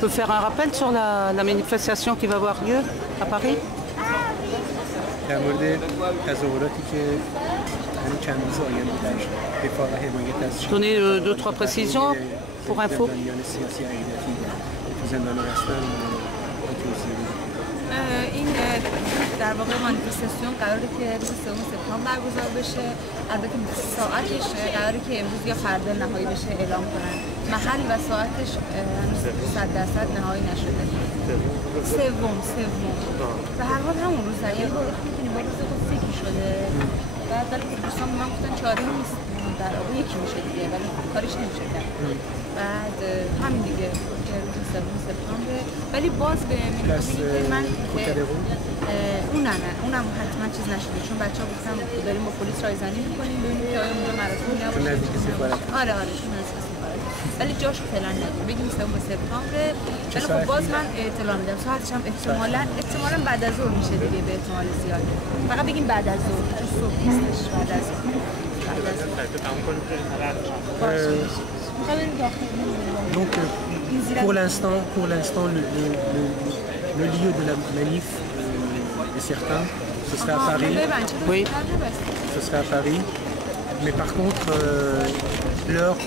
peut faire un rappel sur la manifestation qui va avoir lieu à Paris? در مورد تظاهراتی که همین چند روز آینده در دفاع و حمایت از Donnez deux, trois précisions pour info. زندانیان سیاسی عقیدتی تو زندان‌ها هستن و توصیه این در واقع مانیفستاسیون قراره که روز 3 سپتامبر برگزار بشه. البته ساعتش قراره که امروز یا فردا نهایی بشه اعلام کنن. محل و ساعتش هنوز 100% نهایی نشده. سوم و هر حال همون روز در یه حالت می‌بینیم با روز خود یکی شده. بعد ولی دوستان من گفتن چاره نیست، در واقع یکی میشه دیگه ولی کارش نمیشه کرد. بعد همین دیگه که روز 3 سپتامبر ولی باز به من اونم حتما چیز نشده چون بچه‌ها گفتن داریم با پلیس رایزنی می‌کنیم ببینیم که آیا اونجا مراسمی نباشه. آره چون از سفارت ولی جاش فعلا نداریم بگیم 3 سپتامبر ولی خب باز من اطلاع میدم ساعتش هم احتمالاً بعد از ظهر میشه دیگه به احتمال زیاد فقط بگیم بعد از ظهر چون صبح نیستش بعد از ظهر Donc pour l'instant le lieu de la manif est certain, ce sera à Paris. Oui. Ce sera à Paris. Mais par contre l'heure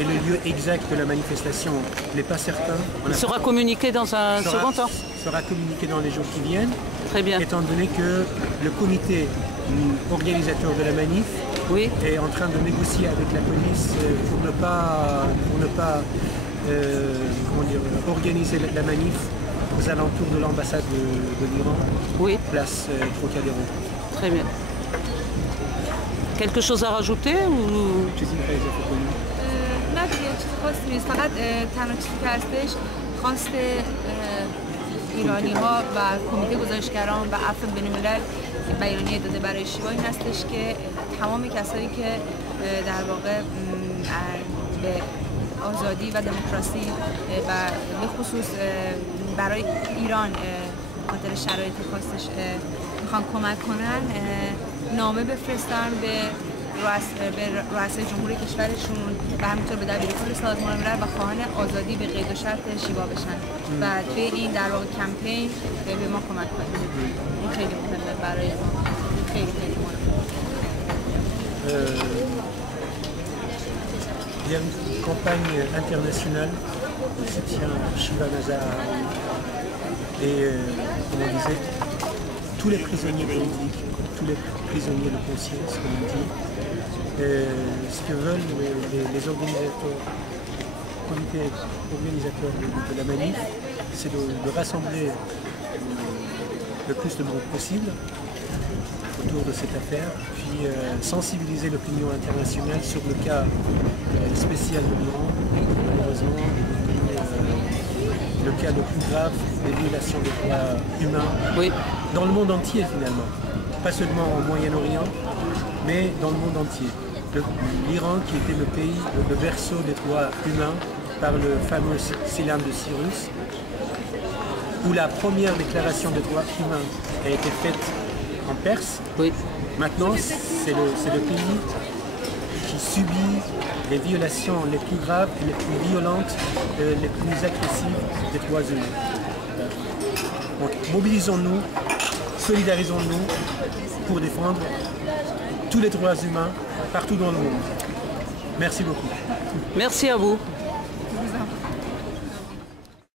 et le lieu exact de la manifestation n'est pas certain. Il sera communiqué dans un second temps. Sera communiqué dans les jours qui viennent. Très bien. Étant donné que le comité organisateur de la manif est en train de négocier avec la police pour ne pas organiser la manif aux alentours de l'ambassade de l'Iran, place Trocadéro. Très bien. Quelque chose à rajouter ou... نه دیگه چیز خاصی نیست فقط تنها چیزی که هستش خواست ایرانی ها و کمیته گزارشگران و عفو بین‌الملل بیانیه داده برای شیوا این هستش که تمام کسایی که در واقع به آزادی و دموکراسی و به خصوص برای ایران خاطر شرایط خاصش میخوان کمک کنن نامه بفرستن به رؤسای جمهور کشورشون و همینطور به دبیرکل سازمان ملل و خواهان آزادی به قید و شرط شیوا بشن و توی این در واقع کمپین به ما کمک کنید. این خیلی مهمه برای ما. خیلی مهمه. Il y a une campagne internationale de soutien à Shiva Nazar et comme on disait, tous les prisonniers politiques, tous les prisonniers de conscience, comme on dit, ce que veulent les organisateurs, le comité organisateur de la manif, c'est de rassembler le plus de monde possible autour de cette affaire, puis sensibiliser l'opinion internationale sur le cas spécial de l'Iran, malheureusement le cas le plus grave des violations des droits humains dans le monde entier finalement, pas seulement au Moyen-Orient, mais dans le monde entier. L'Iran qui était le pays, le berceau des droits humains par le fameux Silam de Cyrus, où la première déclaration des droits humains a été faite en Perse. Maintenant, c'est le pays qui subit les violations les plus graves, les plus violentes, les plus agressives des droits humains. Donc mobilisons-nous, solidarisons-nous pour défendre tous les droits humains partout dans le monde. Merci beaucoup. Merci à vous.